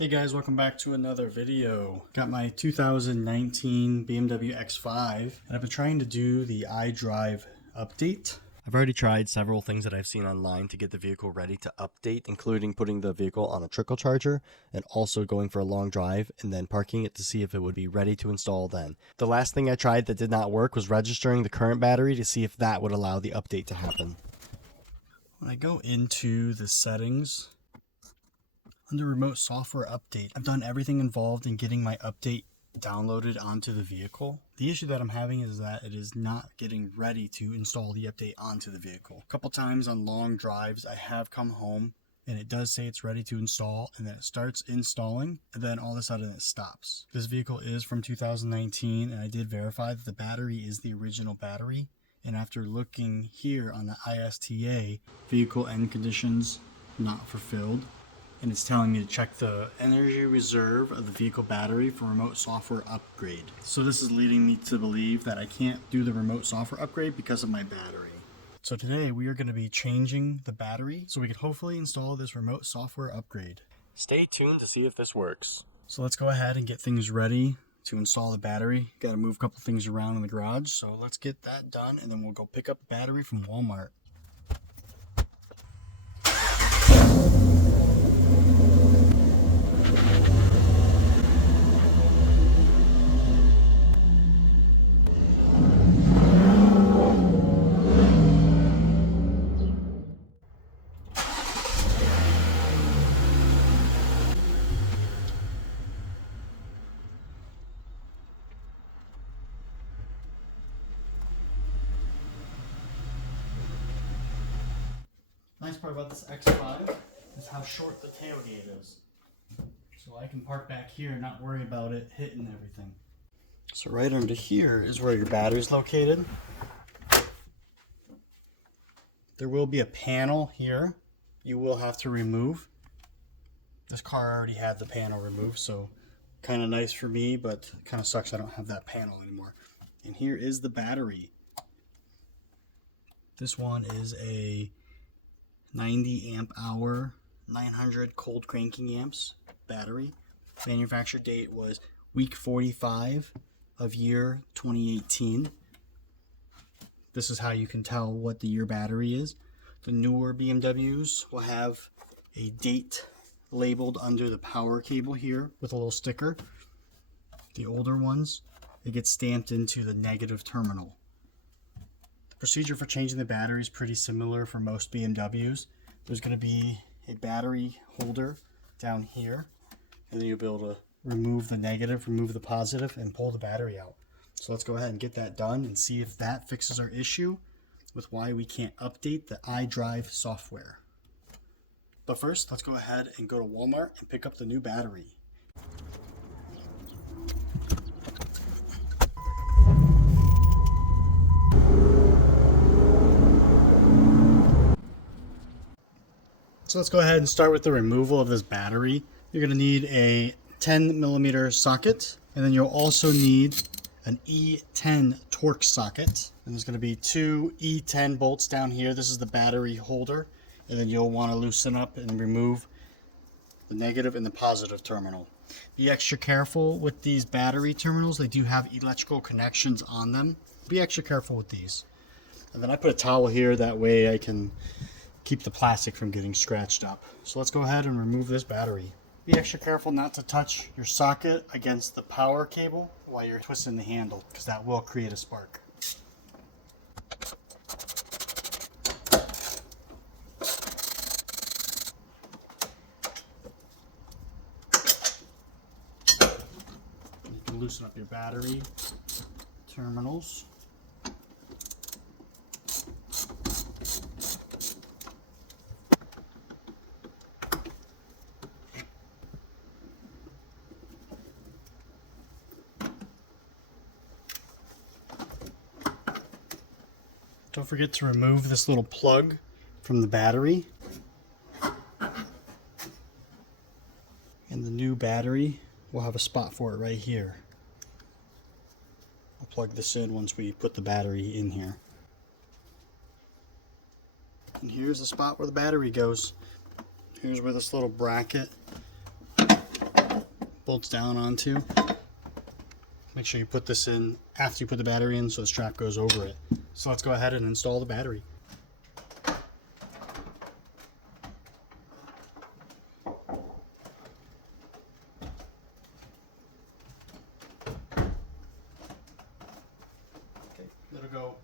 Hey guys, welcome back to another video. Got my 2019 BMW X5 and I've been trying to do the iDrive update. I've already tried several things that I've seen online to get the vehicle ready to update, including putting the vehicle on a trickle charger and also going for a long drive and then parking it to see if it would be ready to install then. The last thing I tried that did not work was registering the current battery to see if that would allow the update to happen. When I go into the settings, under remote software update, I've done everything involved in getting my update downloaded onto the vehicle. The issue that I'm having is that it is not getting ready to install the update onto the vehicle. A couple times on long drives, I have come home and it does say it's ready to install, and then it starts installing and then all of a sudden it stops. This vehicle is from 2019 and I did verify that the battery is the original battery. And after looking here on the ISTA, vehicle end conditions not fulfilled, and it's telling me to check the energy reserve of the vehicle battery for remote software upgrade. So this is leading me to believe that I can't do the remote software upgrade because of my battery. So today we are going to be changing the battery so we can hopefully install this remote software upgrade. Stay tuned to see if this works. So let's go ahead and get things ready to install the battery. Got to move a couple things around in the garage, so let's get that done and then we'll go pick up the battery from Walmart. Nice part about this X5 is how short the tailgate is. So I can park back here and not worry about it hitting everything. So right under here is where your battery is located. There will be a panel here you will have to remove. This car already had the panel removed, so kind of nice for me, but kind of sucks I don't have that panel anymore. And here is the battery. This one is a 90 amp hour, 900 cold cranking amps battery. Manufacture date was week 45 of year 2018. This is how you can tell what the year battery is. The newer BMWs will have a date labeled under the power cable here with a little sticker. The older ones, it gets stamped into the negative terminal. Procedure for changing the battery is pretty similar for most BMWs. There's going to be a battery holder down here, and then you'll be able to remove the negative, remove the positive, and pull the battery out. So let's go ahead and get that done and see if that fixes our issue with why we can't update the iDrive software. But first, let's go ahead and go to Walmart and pick up the new battery. So let's go ahead and start with the removal of this battery. You're going to need a 10mm socket, and then you'll also need an E10 torque socket. And there's going to be two E10 bolts down here. This is the battery holder, and then you'll want to loosen up and remove the negative and the positive terminal. Be extra careful with these battery terminals. They do have electrical connections on them. Be extra careful with these. And then I put a towel here, that way I can keep the plastic from getting scratched up. So let's go ahead and remove this battery. Be extra careful not to touch your socket against the power cable while you're twisting the handle, because that will create a spark. You can loosen up your battery terminals. Don't forget to remove this little plug from the battery. And the new battery will have a spot for it right here. I'll plug this in once we put the battery in here. And here's the spot where the battery goes. Here's where this little bracket bolts down onto. Make sure you put this in after you put the battery in so the strap goes over it. So let's go ahead and install the battery. Okay, let it go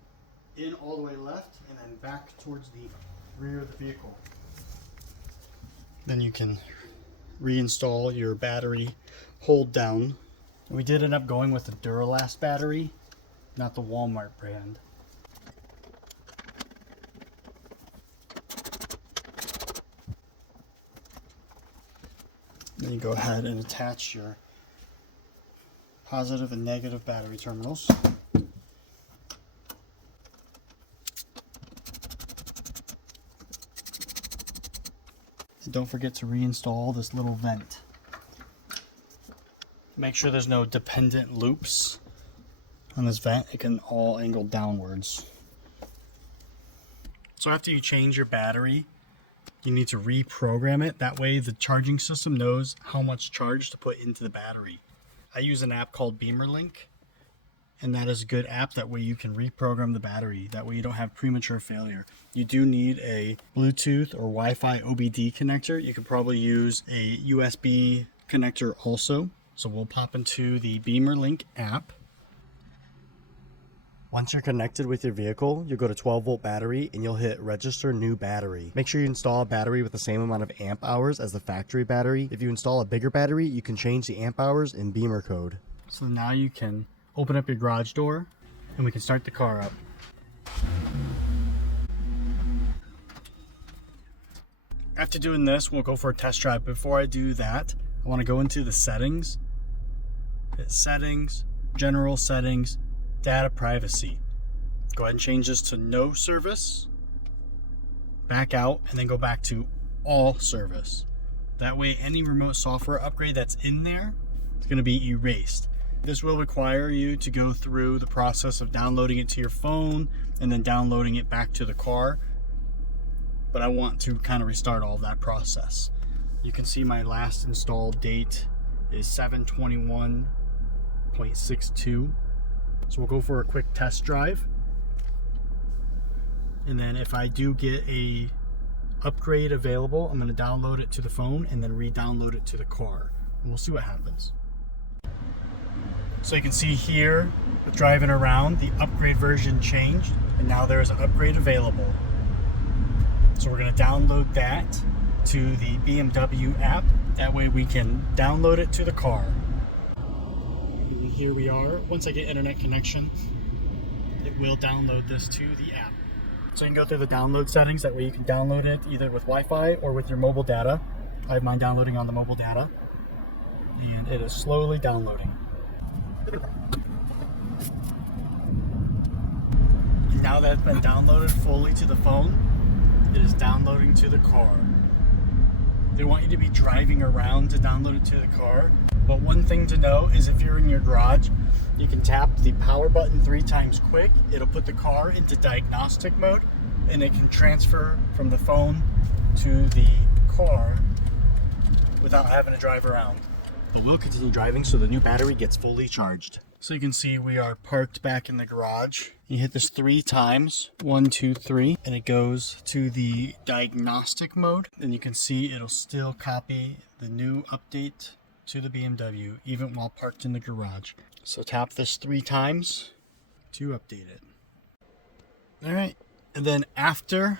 in all the way left and then back towards the rear of the vehicle. Then you can reinstall your battery hold down. We did end up going with the Duralast battery, not the Walmart brand. Then you go ahead and attach your positive and negative battery terminals. And don't forget to reinstall this little vent. Make sure there's no dependent loops on this vent. It can all angle downwards. So after you change your battery, you need to reprogram it. That way the charging system knows how much charge to put into the battery. I use an app called BeamerLink, and that is a good app. That way you can reprogram the battery. That way you don't have premature failure. You do need a Bluetooth or Wi-Fi OBD connector. You could probably use a USB connector also. So we'll pop into the BeamerLink app. Once you're connected with your vehicle, you'll go to 12-volt battery and you'll hit register new battery. Make sure you install a battery with the same amount of amp hours as the factory battery. If you install a bigger battery, you can change the amp hours in Beamer code. So now you can open up your garage door and we can start the car up. After doing this, we'll go for a test drive. Before I do that, I want to go into the settings. Hit settings, general settings, data privacy. Go ahead and change this to no service. Back out and then go back to all service. That way any remote software upgrade that's in there is going to be erased. This will require you to go through the process of downloading it to your phone and then downloading it back to the car. But I want to kind of restart all of that process. You can see my last installed date is 7/21/62. So we'll go for a quick test drive. And then if I do get a upgrade available, I'm going to download it to the phone and then re-download it to the car. And we'll see what happens. So you can see here, with driving around, the upgrade version changed. And now there's an upgrade available. So we're going to download that to the BMW app. That way we can download it to the car. And here we are. Once I get internet connection, it will download this to the app. So you can go through the download settings. That way you can download it either with Wi-Fi or with your mobile data. I have mine downloading on the mobile data. And it is slowly downloading. And now that it's been downloaded fully to the phone, it is downloading to the car. They want you to be driving around to download it to the car. But one thing to know is if you're in your garage, you can tap the power button 3 times quick. It'll put the car into diagnostic mode and it can transfer from the phone to the car without having to drive around. But we'll continue driving so the new battery gets fully charged. So you can see we are parked back in the garage. You hit this 3 times, 1, 2, 3, and it goes to the diagnostic mode. And you can see it'll still copy the new update to the BMW, even while parked in the garage. So tap this 3 times to update it. All right, and then after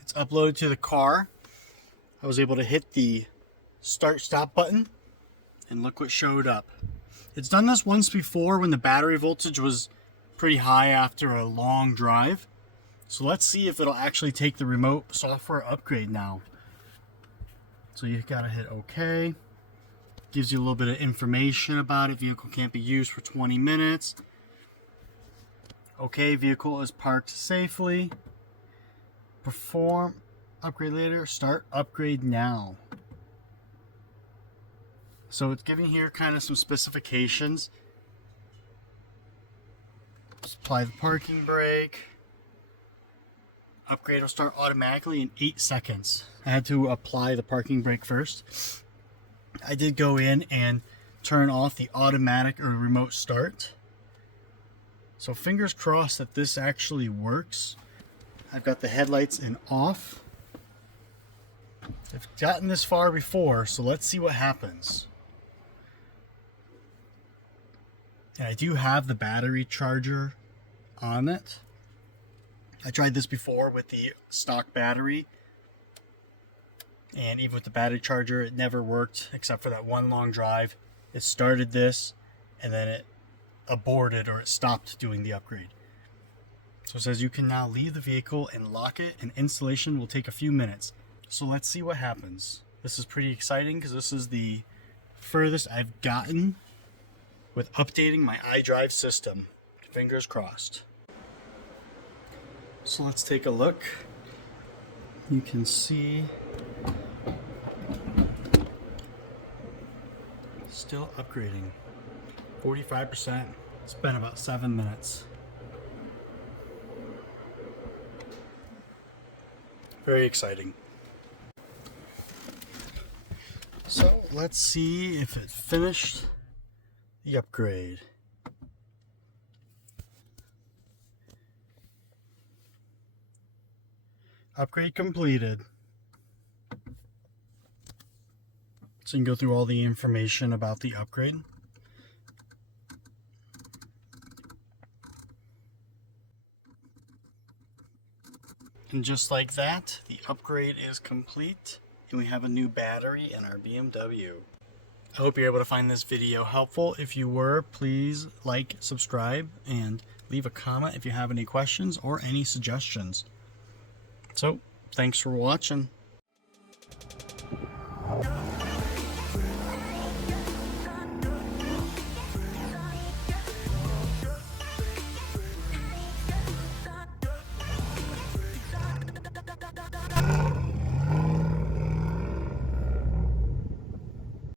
it's uploaded to the car, I was able to hit the start-stop button, and look what showed up. It's done this once before when the battery voltage was pretty high after a long drive. So let's see if it'll actually take the remote software upgrade now. So you gotta hit OK. Gives you a little bit of information about it. Vehicle can't be used for 20 minutes. OK, vehicle is parked safely. Perform upgrade later. Start upgrade now. So it's giving here kind of some specifications. Apply the parking brake. Upgrade will start automatically in 8 seconds. I had to apply the parking brake first. I did go in and turn off the automatic or remote start. So fingers crossed that this actually works. I've got the headlights in off. I've gotten this far before, so let's see what happens. And I do have the battery charger on it. I tried this before with the stock battery, and even with the battery charger it never worked except for that one long drive. It started this and then it aborted, or it stopped doing the upgrade. So it says you can now leave the vehicle and lock it, and installation will take a few minutes. So let's see what happens. This is pretty exciting because this is the furthest I've gotten with updating my iDrive system. Fingers crossed. So let's take a look. You can see still upgrading. 45%. It's been about 7 minutes. Very exciting. So let's see if it finished the upgrade. Upgrade completed. So you can go through all the information about the upgrade. And just like that, the upgrade is complete, and we have a new battery in our BMW. I hope you're able to find this video helpful. If you were, please like, subscribe, and leave a comment if you have any questions or any suggestions. So, thanks for watching.